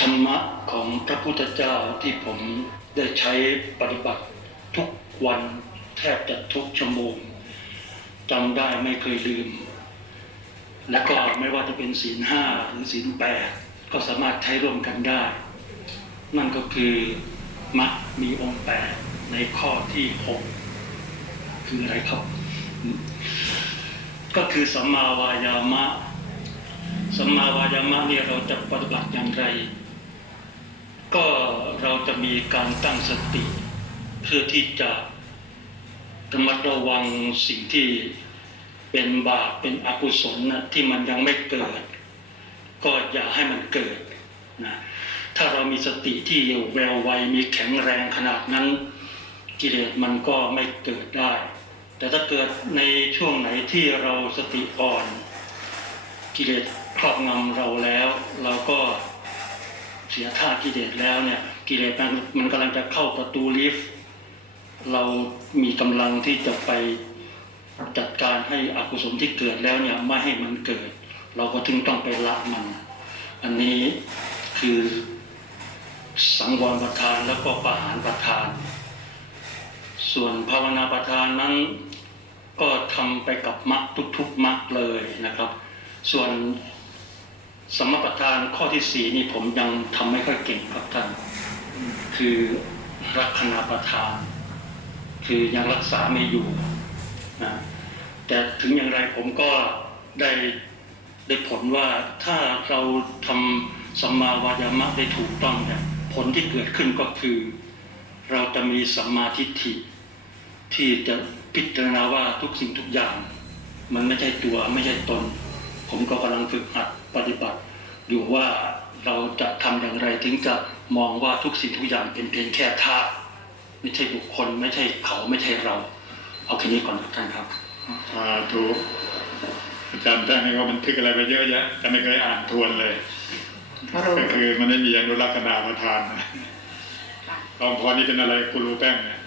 ธรรมะของพระพุทธเจ้าที่ผมได้ใช้ปฏิบัติทุกวันแทบจะทุกชั่วโมงจำได้ไม่เคยลืม และก็ไม่ว่าจะเป็นศีลห้าหรือศีลแปดก็สามารถใช้ร่วมกันได้ นั่นก็คือมักมีองค์แปดในข้อที่หกคืออะไรครับ ก็คือสัมมาวายามะ สัมมาวายามะเนี่ยเราจะปฏิบัติอย่างไร ก็เราจะมีการตั้งสติ เพื่อที่จะระมัดระวังสิ่งที่เป็นบาปเป็นอกุศลนะที่มันยังไม่เกิด ก็อย่าให้มันเกิดนะถ้าเรามีสติที่แววไวมีแข็งแรงขนาดนั้น กิเลสมันก็ไม่เกิดได้ แต่ถ้าเกิดในช่วงไหนที่เราสติอ่อน กิเลส ครอบงำเราแล้ว เราก็เสียท่ากิเลสแล้วเนี่ยกิเลสมันมันกำลังจะเข้าประตูลิฟต์เรามีกำลังที่จะไปจัดการให้อกุศลที่เกิดแล้วเนี่ยไม่ให้มันเกิด เราก็ถึงต้องไปละมัน อันนี้คือสังวรประทานแล้วก็ประหารประทาน ส่วนภาวนาประทานนั้นก็ทำไปกับมรรคทุกๆมรรคเลยนะครับ ส่วน สมประทานข้อที่สี่นี่ผมยังทำไม่ค่อยเก่งครับท่านคือรักขณาประทาน คือยังรักษาไม่อยู่นะแต่ถึงอย่างไรผมก็ได้ได้ผลว่าถ้าเราทำสัมมาวายามะได้ถูกต้องเนี่ยผลที่เกิดขึ้นก็คือ เราจะมีสัมมาทิฏฐิ ที่จะพิจารณาว่าทุกสิ่งทุกอย่าง มันไม่ใช่ตัวไม่ใช่ตน ผมก็กำลังฝึกหัด ปฏิบัติ อยู่ว่าเราจะทำอย่างไรถึงจะมองว่าทุกสิ่งทุกอย่างเป็นเพียงแค่ธาตุไม่ใช่บุคคล ไม่ใช่เขาไม่ใช่เรา เอาแค่นี้ก่อนครับท่านครับสาธุอาจารย์แจ้งให้เขาบันทึกอะไรไปเยอะแยะแต่ไม่เคยอ่านทวนเลยก็รู้ก็คือมันไม่มีอนุรักษณาประทานนะกองพรนี่เป็นอะไรคุณรู้แป้งเนี่ย